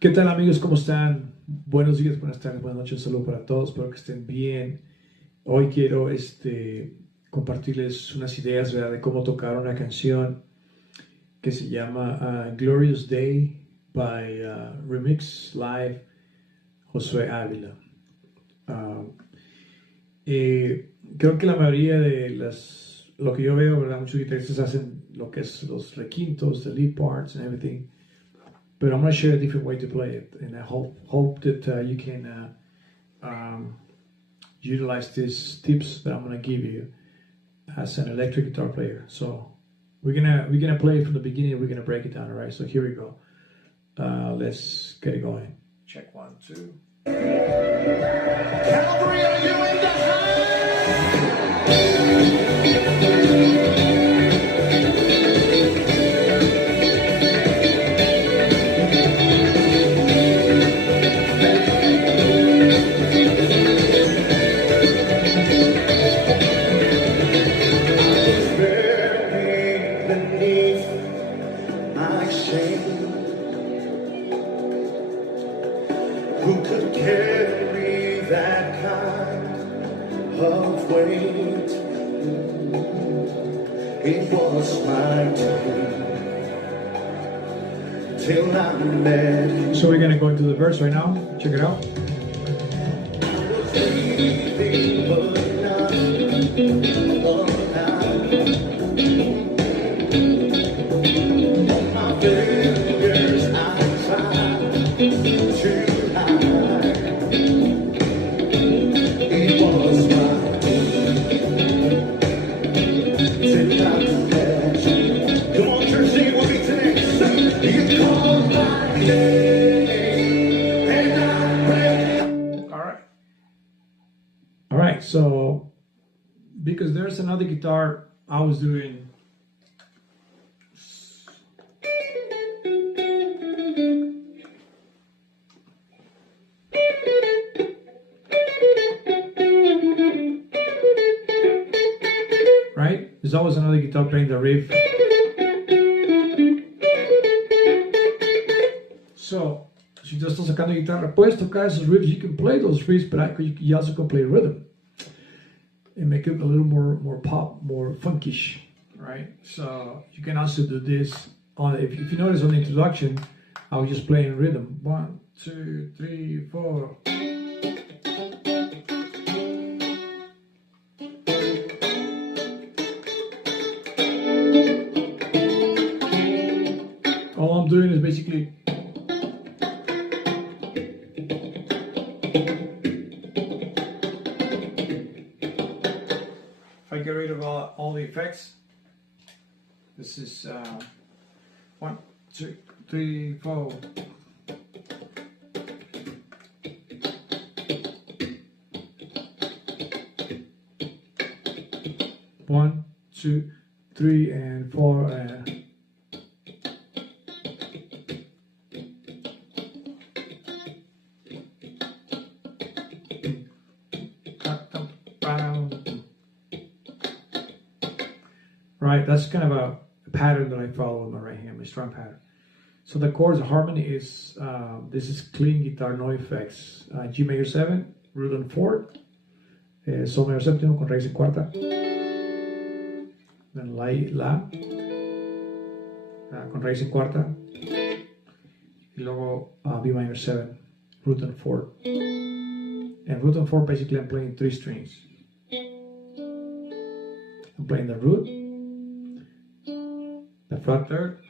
¿Qué tal amigos? ¿Cómo están? Buenos días, buenas tardes, buenas noches, un saludo para todos, espero que estén bien. Hoy quiero compartirles unas ideas, ¿verdad?, de cómo tocar una canción que se llama Glorious Day by Remix Live Josué Ávila. Ah, Creo que la mayoría de lo que yo veo, ¿verdad?, muchos guitarristas hacen lo que es los requintos, the lead parts and everything. But I'm going to share a different way to play it, and I hope that you can utilize these tips that I'm going to give you as an electric guitar player. So we're gonna play it from the beginning. We're gonna break it down. All right. So here we go. Let's get it going. Check 1, 2. Calvary, are you in the Who could carry that kind of weight? It was my turn till I met you. So we're gonna go into the verse right now. Check it out. I was leaving, but not alive. On my fingers I tried to hide. It was my till I met you. Come on, church, sing it with me today. You called my name, and I prayed. All right. So because there's another guitar I was doing. Right? There's always another guitar playing the riff. So, si tú estás sacando guitarra, puedes tocar esos riffs. You can play those riffs, but you also can play rhythm and make it a little more pop, more funkish, right? So you can also do this on. If you notice on the introduction, I was just playing rhythm. 1, 2, 3, 4. All I'm doing is basically if I get rid of all the effects, this is 1, 2, 3, 4. One, 2, 3, and 4. Right, that's kind of a pattern that I follow with my right hand, my strum pattern. So the chords, the harmony is, this is clean guitar, no effects. G major 7, root on 4, Sol mayor séptimo con raíz en cuarta, then La, con raíz en cuarta, y luego B minor 7, root on 4. And root on 4, basically I'm playing 3 strings. I'm playing the root, the flat third,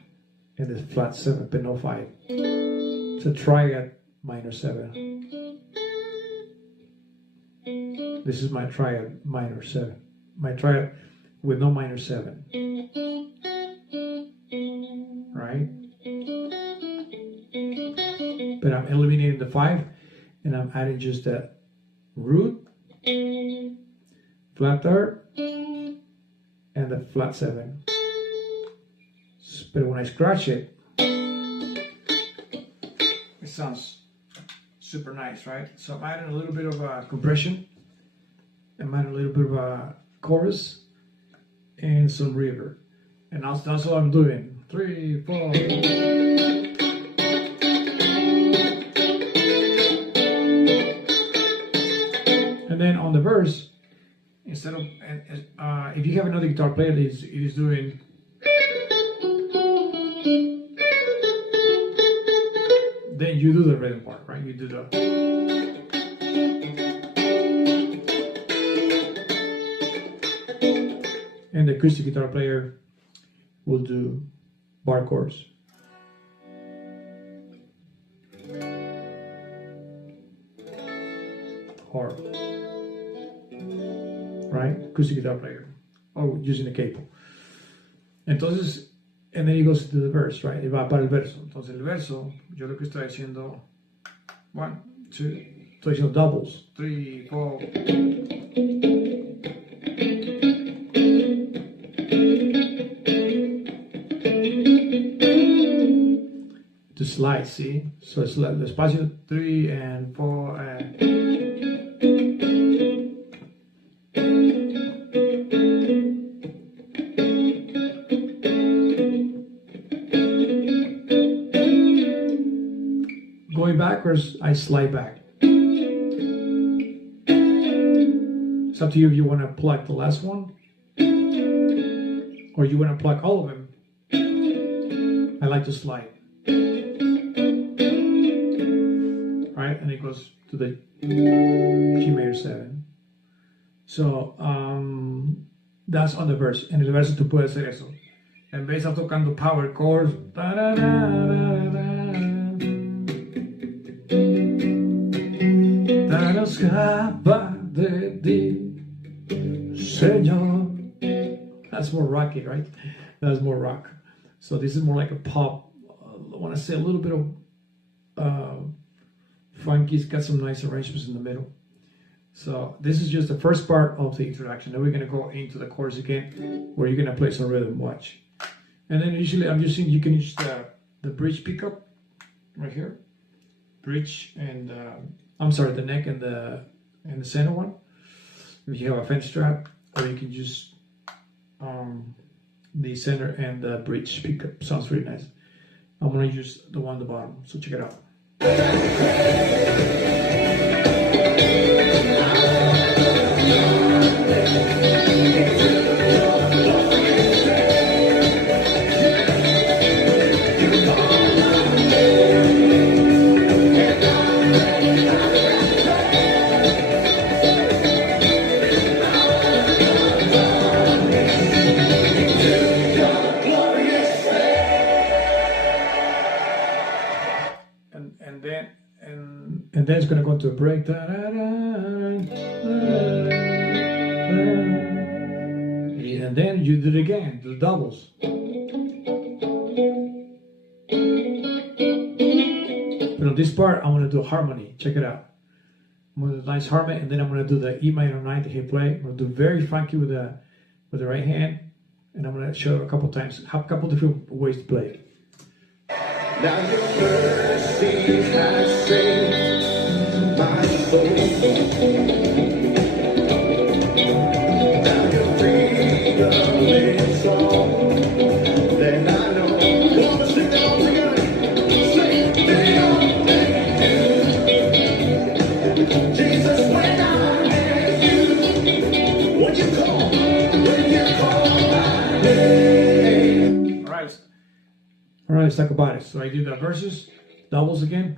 and the flat 7, but no 5. It's a triad minor 7. This is my triad minor 7. My triad with no minor 7. Right? But I'm eliminating the 5 and I'm adding just that root, flat third, and the flat 7. But when I scratch it, it sounds super nice, right? So I'm adding a little bit of compression. I'm adding a little bit of a chorus and some reverb. And that's what I'm doing. 3, 4. instead of, if you have another guitar player, it is doing. Then you do the rhythm part, right? You do the. And the acoustic guitar player will do bar chords. Or, right? Acoustic guitar player. Or using a cable. Entonces, and then he goes to the verse, right? Y va para el verso. Entonces el verso, yo lo que estoy haciendo, 1, 2, estoy haciendo doubles, 3, 4. To slide, see? So it's like the espacio 3 and 4 and. Going backwards, I slide back. It's up to you if you want to pluck the last one or you want to pluck all of them. I like to slide. Right, and it goes to the G major 7. So that's on the verse. En el verso tú puedes hacer eso. En vez de estar tocando power chords, escapa de ti, Señor. That's more rocky, right? That's more rock. So this is more like a pop. I want to say a little bit of funky. It's got some nice arrangements in the middle. So this is just the first part of the introduction. Then we're going to go into the chorus again, where you're going to play some rhythm. Watch. And then usually I'm using, you can use the bridge pickup right here. Bridge and I'm sorry, the neck and the center one. If you have a Fender strap, or you can use the center and the bridge pickup. Sounds really nice. I'm gonna use the one at the bottom. So check it out. And then it's going to go into a break. And then you do it again, the doubles. But on this part, I want to do a harmony. Check it out. I'm going to do a nice harmony, and then I'm going to do the E minor 9 to hit play. I'm going to do very funky with the right hand, and I'm going to show a couple times, a couple different ways to play it. Now your mercy has saved my soul. Now your freedom is all. Then I know. Wanna sing that all together? Say, they all thank you. Jesus, when I met you, when you call my name. All right, let's talk about it. So I do the verses, doubles again.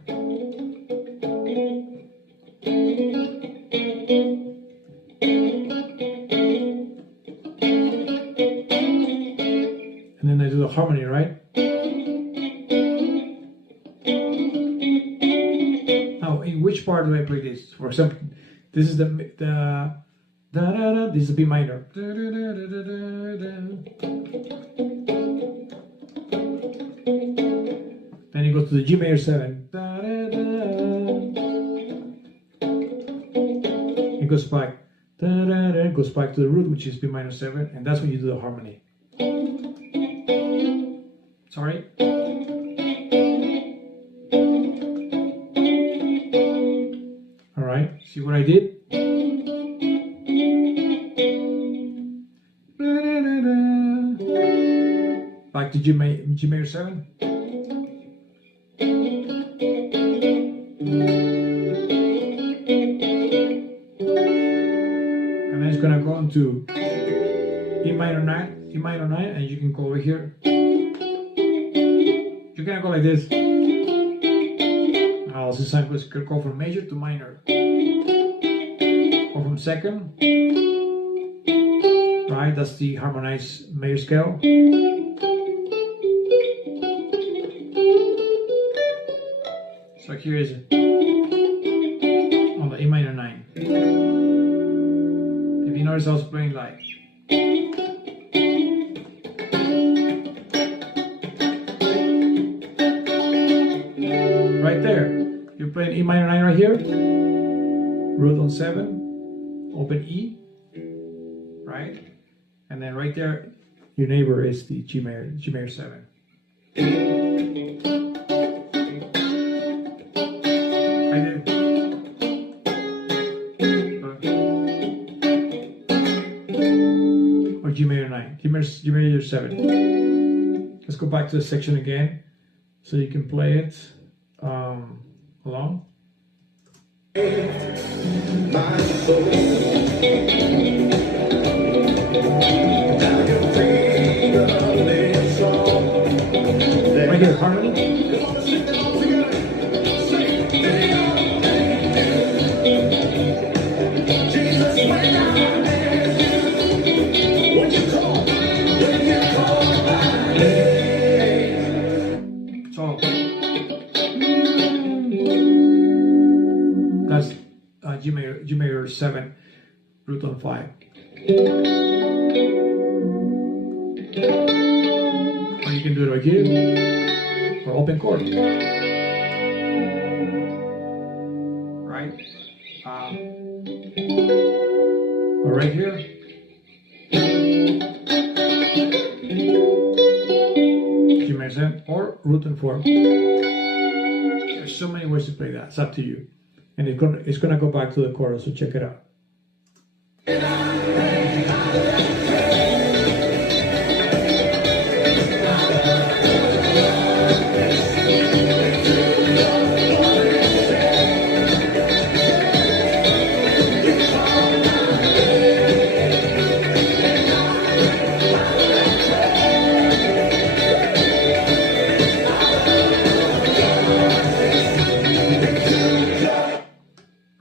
And then I do the harmony, right? Now, in which part do I play this? For example, this is the this is a B minor. Then you go to the G major 7. It goes back. It goes back to the root, which is B minor 7, and that's when you do the harmony. Sorry. All right. See what I did? Back to G major 7. And then it's gonna go into to E minor 9, and you can go over here. You can go like this. Also, sometimes you could go from major to minor, or from second. Right, that's the harmonized major scale. So here is on the E minor 9. If you notice, I was playing like. Right there, you're playing E minor 9 right here, root on 7, open E, right? And then right there, your neighbor is the G major 7. Right there. Or G major 9, G major 7. Let's go back to the section again, so you can play it along. My soul. Now you're freedom in song. Right here, harmony. Wanna sing it all together? Sing it. Jesus, when I met you, when you call my name. So that's G major 7, root on 5. Or you can do it right here, or open chord. Right? Or right here. G major 7, or root on 4. There's so many ways to play that. It's up to you. And it's gonna go back to the chorus, so check it out.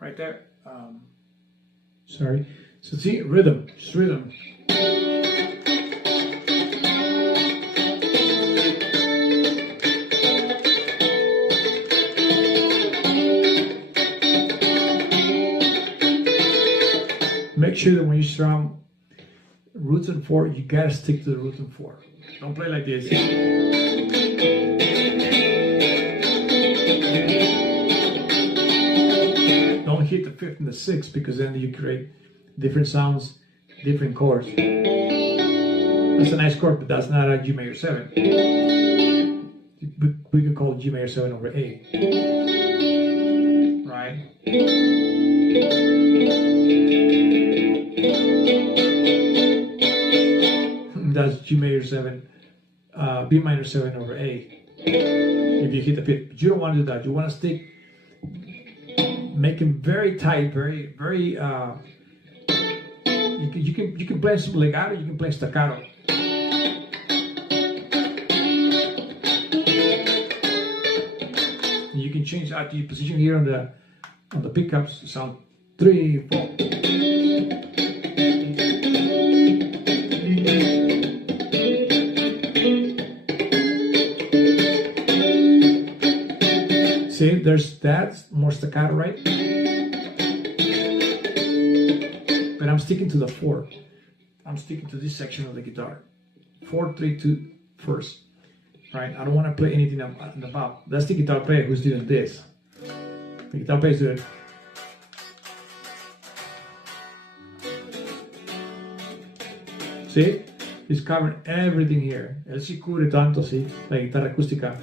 Right there. Sorry. So see, rhythm, just rhythm. Make sure that when you strum roots and 4, you gotta stick to the root and 4. Don't play like this. Don't hit the 5th and the 6th, because then you create different sounds, different chords. That's a nice chord, but that's not a G major 7. We could call it G major 7 over A. Right? That's G major 7, B minor 7 over A. If you hit the 5th, but you don't want to do that. You want to stick, make them very tight, very, very. You can play some legato, you can play staccato. You can change out the position here on the pickups. Sound 3, 4. See, there's that's more staccato, right? But I'm sticking to the 4. I'm sticking to this section of the guitar. 4, 3, 2, first. Right? I don't want to play anything above. That's the guitar player who's doing this. The guitar player is doing. See? He's covering everything here. Él sí cubre tanto, sí, la guitarra acústica.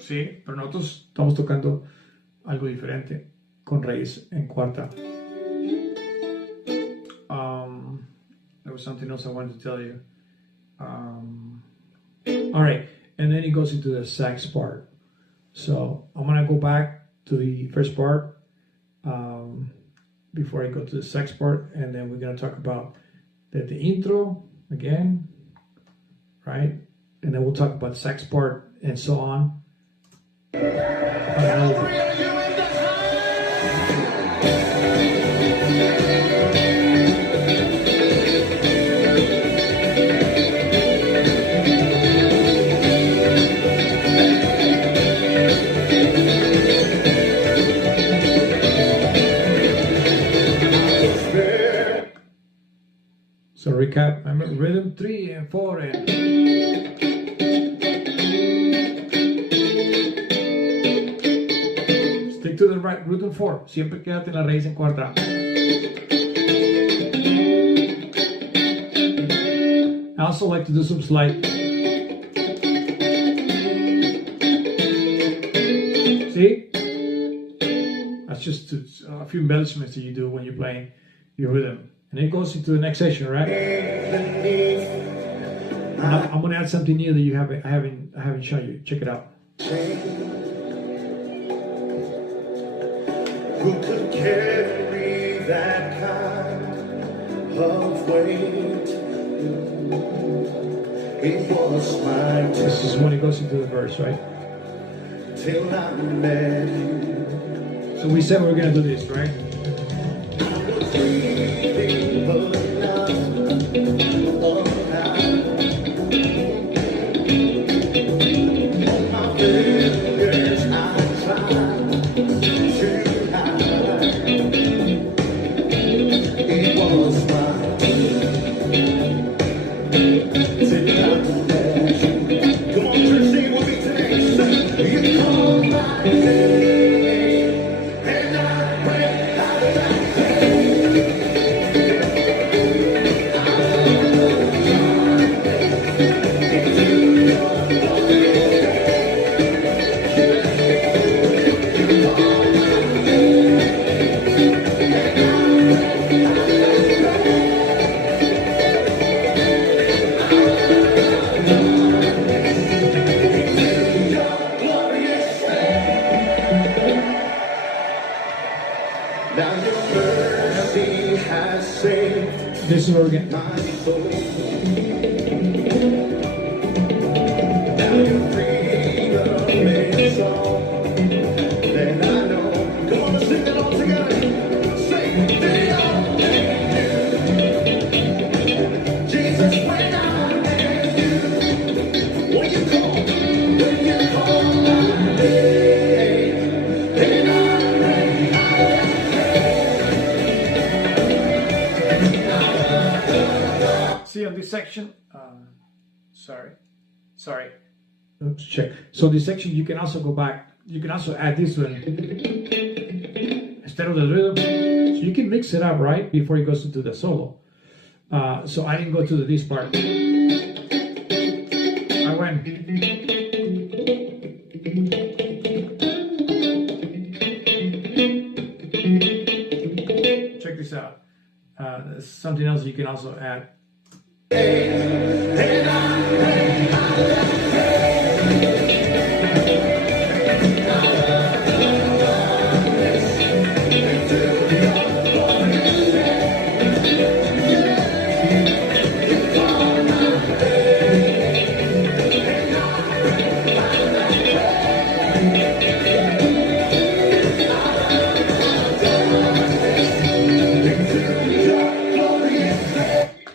Sí, pero nosotros estamos tocando algo diferente con raíz en cuarta. There was something else I wanted to tell you. All right, and then it goes into the sax part. So I'm gonna go back to the first part before I go to the sax part, and then we're gonna talk about the intro again, right? And then we'll talk about the sax part and so on. So recap, remember rhythm 3 and 4 and stick to the right, rhythm 4, siempre quédate en la raíz en cuarta. I also like to do some slide. See? That's just a few embellishments that you do when you're playing your rhythm. And it goes into the next section, right? I'm going to add something new that I haven't shown you. Check it out. Who could carry that kind of weight? It was my This is when it goes into the verse, right? till I met you. So we said we were going to do this, right? This is where we're getting. See on this section, sorry. Oops, check. So this section, you can also go back. You can also add this one instead of the rhythm. So you can mix it up, right, before it goes into the solo. So I didn't go to this part. I went. Check this out. There's something else you can also add.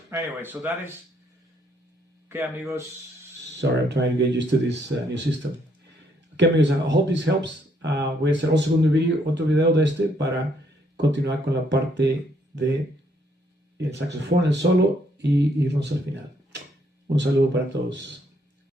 Anyway, so that is okay, amigos. Sorry, I'm trying to get used to this new system. Okay, amigos, I hope this helps. Voy a hacer otro video de este para continuar con la parte de el saxofón, el solo y irnos al final. Un saludo para todos.